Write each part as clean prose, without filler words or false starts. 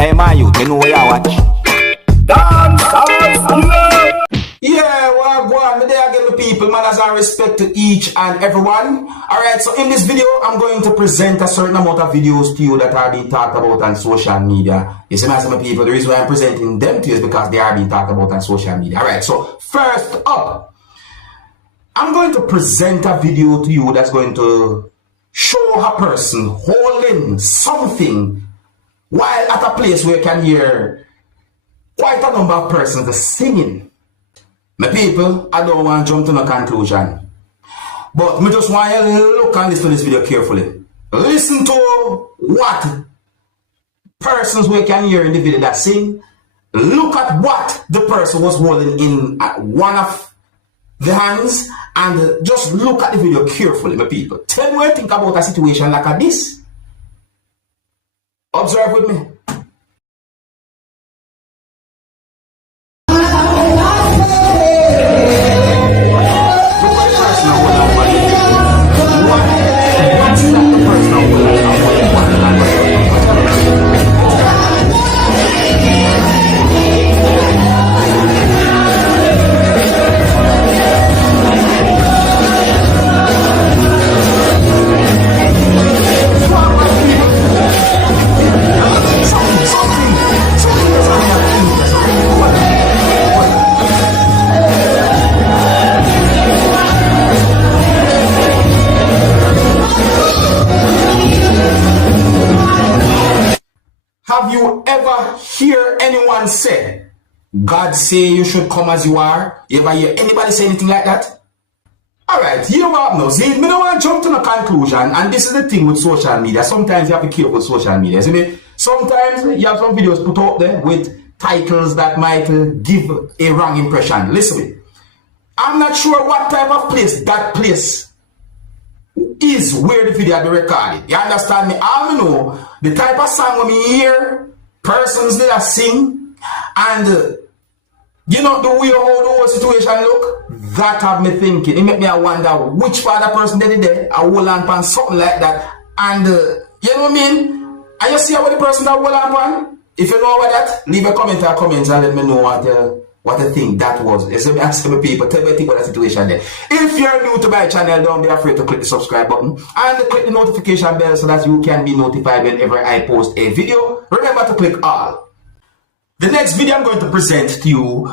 Hey, my youth, you know where you watch? Dancehall skilla. Yeah, well, go on. Today I get the people, manners and respect to each and everyone. Alright, so in this video, I'm going to present a certain amount of videos to you that are being talked about on social media. You see, my people, the reason why I'm presenting them to you is because they are being talked about on social media. Alright, so first up, I'm going to present a video to you that's going to show a person holding something while at a place where you can hear quite a number of persons singing. My people, I don't want to jump to no conclusion, but I just want you to look and listen to this video carefully. Listen to what persons we can hear in the video that sing. Look at what the person was holding in one of the hands, and just look at the video carefully, my people. Tell me what you think about a situation like this. Observe with me. Have you ever hear anyone say, God say you should come as you are? You ever hear anybody say anything like that? Alright, here we have now. See, I don't want to jump to a conclusion, and this is the thing with social media. Sometimes you have to be careful with social media. See, sometimes you have some videos put out there with titles that might give a wrong impression. Listen, I'm not sure what type of place that place is where the video will be recorded. You understand me? I know the type of song when me hear persons that sing, and you know the way how the whole situation look, that have me thinking. It make me wonder which part of the person did it there, a hold on pan something like that, and you know what I mean? And you see how the person that hold on pan? If you know about that, leave a comment or comments and let me know what I think that was. It's asking people, tell me about the situation there. If you're new to my channel, don't be afraid to click the subscribe button and click the notification bell so that you can be notified whenever I post a video. Remember to click all. The next video I'm going to present to you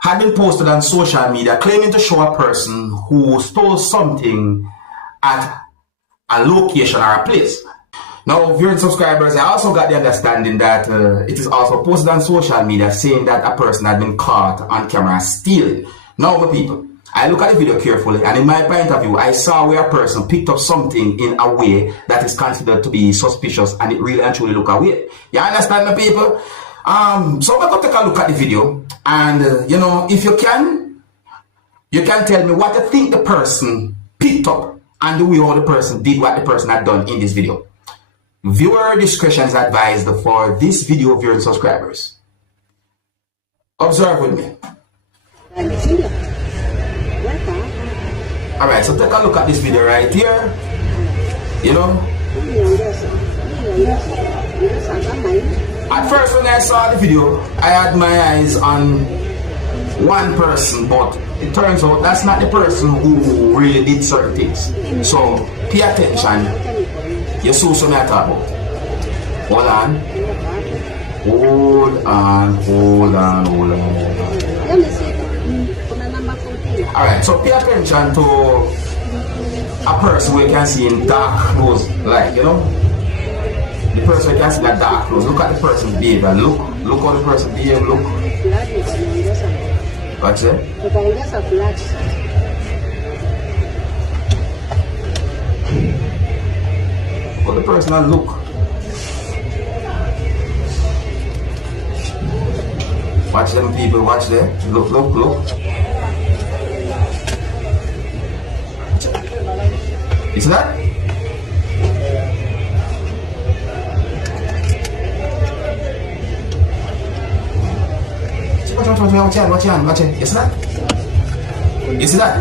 had been posted on social media claiming to show a person who stole something at a location or a place. Now, viewing subscribers, I also got the understanding that it is also posted on social media saying that a person had been caught on camera stealing. Now, my people, I look at the video carefully, and in my point of view, I saw where a person picked up something in a way that is considered to be suspicious, and it really and truly look away. You understand, my people? So I'm going to take a look at the video, and you know, if you can tell me what you think the person picked up and the way how the person did what the person had done in this video. Viewer discretion is advised for this video, viewing subscribers. Observe with me. Alright, so take a look at this video right here. You know, at first when I saw the video, I had my eyes on one person, but it turns out that's not the person who really did certain things. So pay attention. You saw something I talk about. Hold on. Alright, so pay attention to a person we can see in dark clothes, like, you know, the person we can see in that dark clothes. Look at the person's behavior. Look how the person behaves. Look. What's that? For the personal look. Watch them people, watch there. Look. You see that? Watch it. You see that? You see that?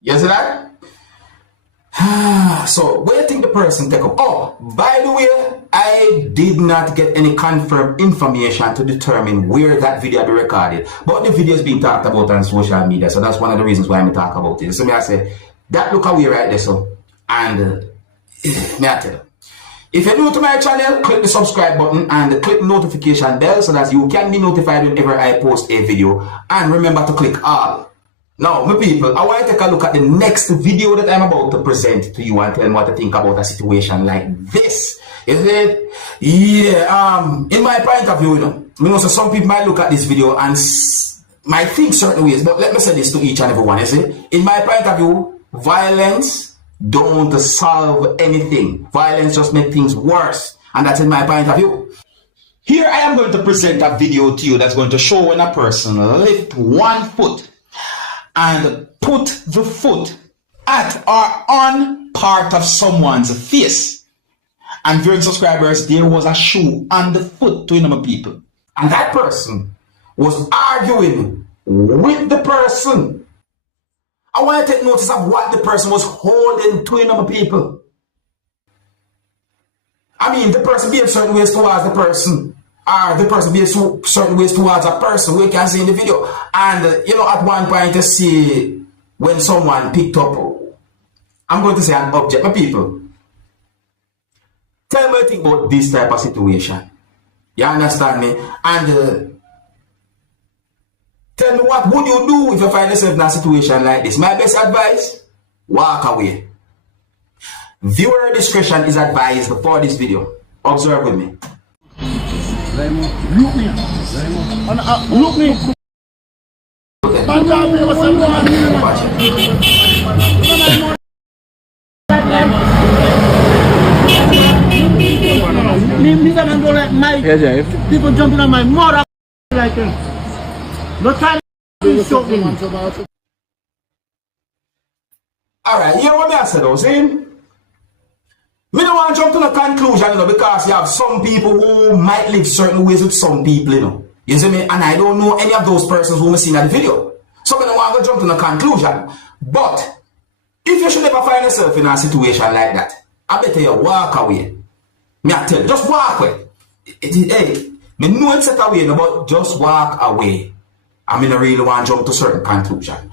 You see that? So, where do you think the person take up? Oh, by the way, I did not get any confirmed information to determine where that video be recorded. But the video is being talked about on social media, so that's one of the reasons why I'm talking about it. So, me I say, that look away right there, so. And, me I tell you. If you're new to my channel, click the subscribe button and click the notification bell so that you can be notified whenever I post a video. And remember to click all. Now, my people, I want to take a look at the next video that I'm about to present to you and tell me what to think about a situation like this. Is it? Yeah, in my point of view, you know so some people might look at this video and might think certain ways, but let me say this to each and every one, is it? In my point of view, violence don't solve anything. Violence just makes things worse. And that's in my point of view. Here I am going to present a video to you that's going to show when a person lift one foot and put the foot at or on part of someone's face. And viewing subscribers, there was a shoe on the foot to my people. And that person was arguing with the person. I want to take notice of what the person was holding to my people. I mean, the person behaved certain ways towards the person. Or the person behaves certain ways towards a person. We can see in the video. And, you know, at one point to see when someone picked up, I'm going to say an object. My people, tell me what you think about this type of situation. You understand me? And tell me what would you do if you find yourself in a situation like this. My best advice, walk away. Viewer discretion is advised for this video. Observe with me. Look me. Look me. People jumping on my mother like him. No time to show me. Alright, you know what I said though, see? We don't want to jump to the conclusion, you know, because you have some people who might live certain ways with some people, you know. You see me? And I don't know any of those persons who we seen in the video. So we don't want to jump to the conclusion. But if you should ever find yourself in a situation like that, I better you walk away. Me I tell you, just walk away. Hey, me know it's set away, but just walk away. I mean, I really want to jump to certain conclusion.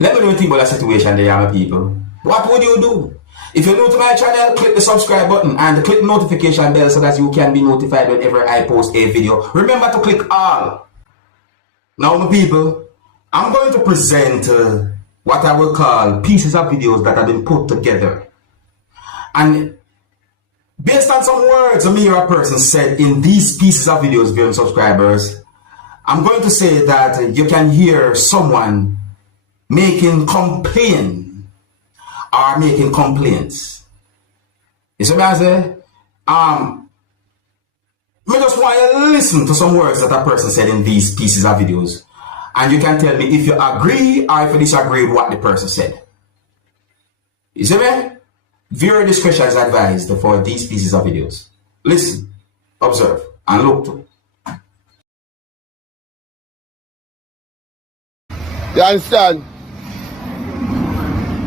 Let me know what you think about that situation there, my people. What would you do? If you're new to my channel, click the subscribe button and click the notification bell so that you can be notified whenever I post a video. Remember to click all. Now, my people, I'm going to present what I will call pieces of videos that have been put together. And based on some words a mere person said in these pieces of videos, viewing subscribers, I'm going to say that you can hear someone making complaint or making complaints. You see what I say? I just want you to listen to some words that a person said in these pieces of videos. And you can tell me if you agree or if you disagree with what the person said. You see me? Viewer discretion is advised for these pieces of videos. Listen, observe, and look to. You understand?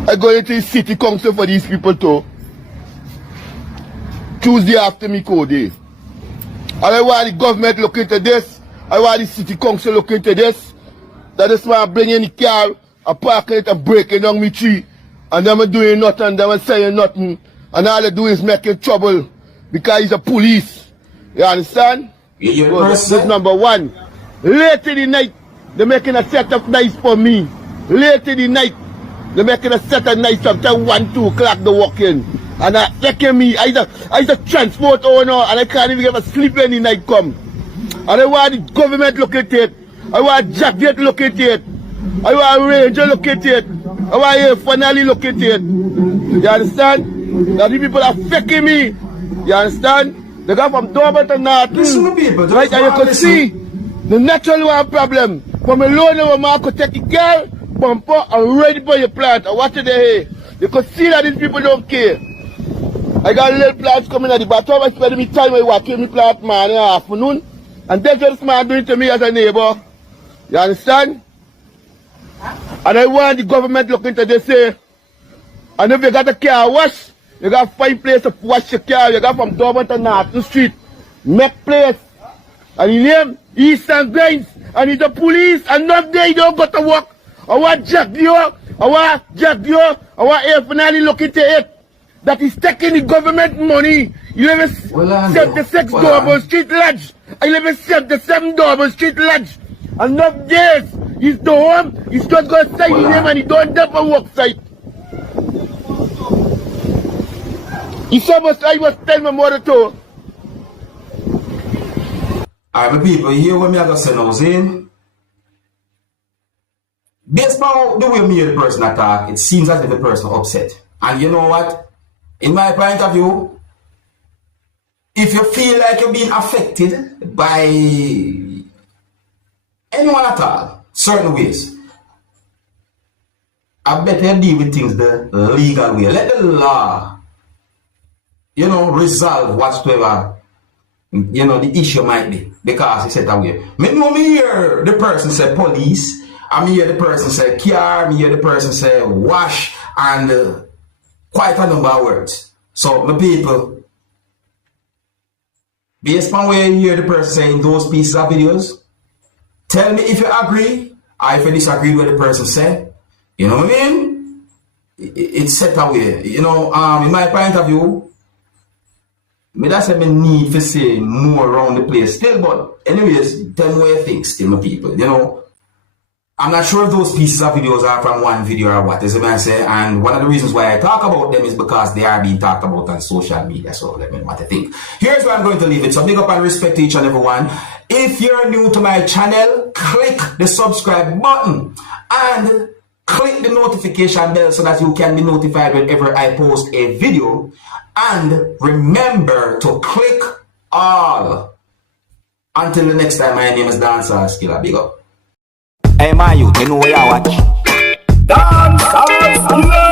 I go into the city council for these people too. Tuesday after me code day. And I want the government look into this. I want the city council look into this. That this man bring in the car, a parking it and breaking down my tree. And them doing nothing, them saying nothing. And all they do is making trouble. Because he's a police. You understand? This is number one. Late in the night, they're making a set of nights for me. Late in the night, they're making a set of nights up till 1, 2 o'clock to walk in. And they're taking me, I a transport owner and I can't even get a sleep when the night come. And I want the government look at it. I want Jacket look at it. I want Ranger look at it. I want you finally look at it. You understand? That the people are faking me. You understand? They go from double to nothing. Listen to people. Right, and you can see the natural one problem. From a loan of a man could take a girl, bumper, and ready for your plant. And what they here? You could see that these people don't care. I got little plants coming at the bottom. I spend me time I walk in my plant man in the afternoon. And that's what this man doing to me as a neighbor. You understand? And I want the government look into this here. And if you got a car wash, you got 5 places to wash your car. You got from Dublin to Norton Street. Make place. And he name Eastern Grinds. And he's the police. And not there, you don't go to work. I want Jack Dio. I want air finally look into it. That is taking the government money. 76 Double Street Lodge. 77 Double Street Lodge. And not days. He's the home. He's just going to say his name and he don't have a work site. He said I was telling my mother too. Alright, my people, you hear what me I just say now, Zane? Based on the way me and the person attack, it seems as if the person upset. And you know what? In my point of view, if you feel like you're being affected by anyone at all, certain ways, I better deal with things the legal way. Let the law, resolve whatsoever, the issue might be. Because he said that way. Me hear the person say police, I hear the person say car, me hear the person say wash, and quite a number of words. So, my people, based on where you hear the person saying those pieces of videos, tell me if you agree or if you disagree with what the person said. You know what I mean? It's set away. In my point of view, me that's what I need to say more around the place still, but anyways, tell me what you think still, my people. I'm not sure if those pieces of videos are from one video or what, as I say, and one of the reasons why I talk about them is because they are being talked about on social media, so let me know what I think. Here's where I'm going to leave it, so big up and respect to each and every one. If you're new to my channel, click the subscribe button and click the notification bell so that you can be notified whenever I post a video, and remember to click all. Until the next time, my name is Dancehall Skilla. Big up. Hey, my youth, you know where you watch? Dancehall Skilla.